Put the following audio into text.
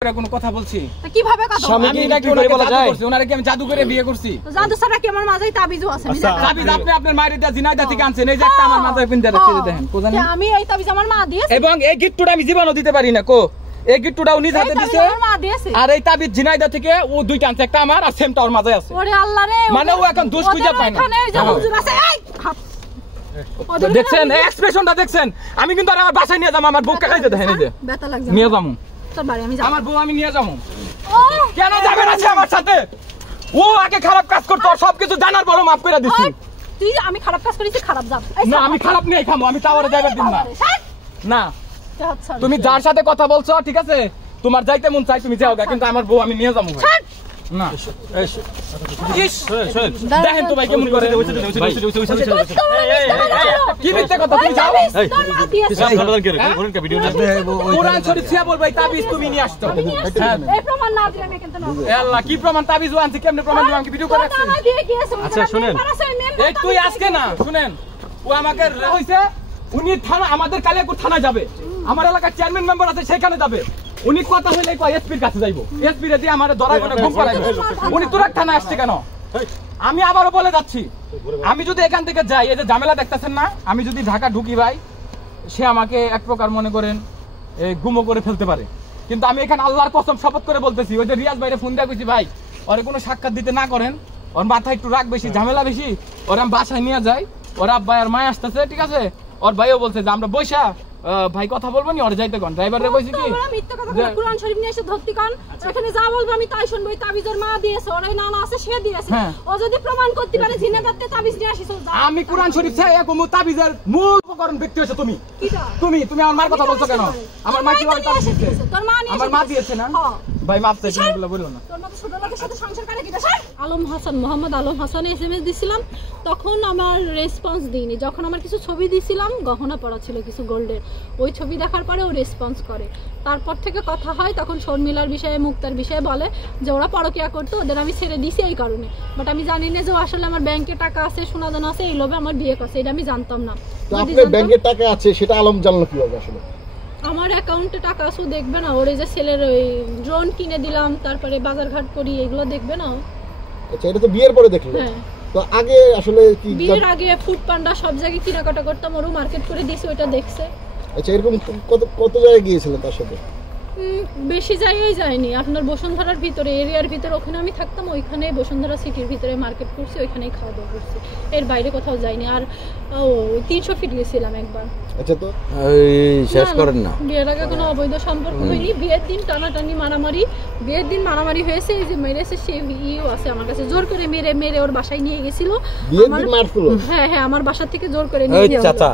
কোনো কথা বলছি কিভাবে কথা আমি এটা কি করে বলা যায় ওনারে কি আমি জাদু করে বিয়ে করছি জাদু ছাড়া কি আমার মাঝেই তাবিজও আছে তাবিজ আপনি আপনার মায়ের দা জিনাইদা থেকে আনছেন এই যে একটা আমার মাথায় পিনতে রাখছি দেখেন কোজানি আমি এই তাবিজ আমার মা দিয়েছে এবং এই গিফটটা আমি জীবনও দিতে পারি না কো এই গিফটটাও নিজ হাতে দিছে আর এই তাবিজ জিনাইদা থেকে ও দুইটা আনছে একটা আমার আর সেমটা ওর মাঝে আছে ওরে আল্লাহ রে মানে ও এখন দোষ খুঁজে পায় না এখানে যে হুজুর আছে দেখছেন এই এক্সপ্রেশনটা দেখছেন আমি কিন্তু আর আমার বাসায় নিয়ে যাব আমার বউ কাটাইতে দেখেন এই যে ব্যথা লাগছে নিয়ে যাবো তোর বাড়ি আমি যাব আমার বউ আমি নিয়ে যাবো কেন যাবে না সে আমার সাথে ও আগে খারাপ কাজ করতো সবকিছু জানার পরও মাফ করে দিছি তুই আমি খারাপ কাজ করেছি খারাপ যাব না আমি খারাপ নেই খামো আমি টাওয়ারে যাইবার দিন না না তুমি যার সাথে কথা বলছো ঠিক আছে তোমার যাইতে মন চাই তুমি যাও কিন্তু আমার বউ আমি নিয়ে যাবো ভাই না দেখেন তো ভাই কেমন করে কি মিথ্যে কথা তুমি যাও কোরআন শরীফ ছিয়া বল ভাই তাবিজ তুমি নিয়ে আসছো এই প্রমাণ না দিলে আমি কিন্তু না আল্লাহ কি প্রমাণ তাবিজ আনছি কেমনে প্রমাণ দিলাম কি ভিডিও করে রাখছি আচ্ছা শুনেন এই তুই আজকে না শুনেন ও আমাকে হইছে উনি থানা আমাদের কালিয়াকুর থানায় যাবে আমার এলাকার চেয়ারম্যান মেম্বার আছে সেখানে যাবে উনি কথা হইলে কয় এসপির কাছে যাইবো এসপি রে দিয়ে আমারে ধরাই কোনে ঘুম পাড়াইবে উনি তুরাক থানায় আসছে কেন আমি আবারও বলে যাচ্ছি আমি যদি এখান থেকে যাই এই যে ঝামেলা দেখতেছেন না আমি যদি ঢাকা ঢুকি ভাই সে আমাকে এক প্রকার মনে করেন গুমো করে ফেলতে পারে কিন্তু আমি এখানে আল্লাহর কসম শপথ করে বলতেছি ওই যে রিয়াজ ভাইরে ফোন দিয়ে কইছি ভাই ওরে কোনো সাক্ষাৎ দিতে না করেন ওর মাথায় একটু রাগ বেশি ঝামেলা বেশি ওর আমি বাসায় নিয়ে যাই ওর আব্বা আর মা আসতেছে ঠিক আছে ওর ভাইও বলছে যে আমরা বৈশা ভাই কথা বলবো নি ওর যাইতে কোন ড্রাইভারে কইছি কি তোমরা মিথ্যা কথা বলে কুরআন শরীফ নিয়ে এসে ধরতি কোন এখানে যা বলবো আমি তাই শুনবো তাবিজের মা দিয়েছে ওরাই নানা আছে সে দিয়েছে ও যদি প্রমাণ করতে পারে জিনে দত্তে তাবিজ নিয়ে আসিস আমি কুরআন শরীফ চাই একম তাবিজের মূল উপকরণ ব্যক্তি হইছো তুমি কিটা তুমি আমার মার কথা বলছো কেন আমার মা কি বলে তাবিজ দিয়েছে তোর মা নিয়ে আমার মা দিয়েছে না ভাই মাফ চাই তুমি বলো না তোর মত ছোট লোকের সাথে সংসার করে কি দেশ আলম হাসান মোহাম্মদ আলম হাসান এসএমএস দিছিলাম তখন আমার রেসপন্স দিইনি যখন আমার কিছু ছবি দিছিলাম গহনা পরা ছিল কিছু গোল্ডের ওই ছবি দেখার পরে ও রেসপন্স করে তারপর থেকে কথা হয় তখন শর্মিলার বিষয়ে মুক্তার বিষয়ে বলে যে ওরা পরকিয়া করতো ওদের আমি ছেড়ে দিছি এই কারণে বাট আমি জানি না যে আসলে আমার ব্যাংকে টাকা আছে সোনাদানা আছে এই লোভে আমার বিয়ে করছে এটা আমি জানতাম না তো আপনার ব্যাংকে টাকা আছে সেটা আলম জানলো কিভাবে আসলে আমার অ্যাকাউন্টে টাকা আছে দেখবে না ওর এই যে সেলের ওই ড্রোন কিনে দিলাম তারপরে বাজারঘাট করি এগুলো দেখবে না আচ্ছা এটা তো বিয়ের পরে দেখলো হ্যাঁ তো আগে আসলে কি বিয়ের আগে ফুড পান্ডা সব জায়গায় কেনাকাটা করতাম ওরও মার্কেট করে দিয়েছে ওইটা দেখছে আচ্ছা এরকম কত জায়গায় গিয়েছিলেন তার সাথে বেশি জায়গায় যায়নি আপনার বসুন্ধরার ভিতরে এরিয়ার ভিতরে ওখানে আমি থাকতাম ওইখানে বসুন্ধরা সিটির ভিতরে মার্কেট করছি ওইখানেই খাওয়া দাওয়া করছি এর বাইরে কোথাও যাইনি আর 300 ফিট গেছিলাম একবার আচ্ছা তো শেষ করেন না বিয়ের আগে কোনো অবৈধ সম্পর্ক হয়নি বিয়ের দিন টানাটানি মারামারি হয়েছে এই যে মেরেছে সে ইও আছে আমার কাছে জোর করে মেরে ওর বাসায় নিয়ে গেছিল বিয়ের দিন মারছিল হ্যাঁ আমার বাসা থেকে জোর করে নিয়ে চাচা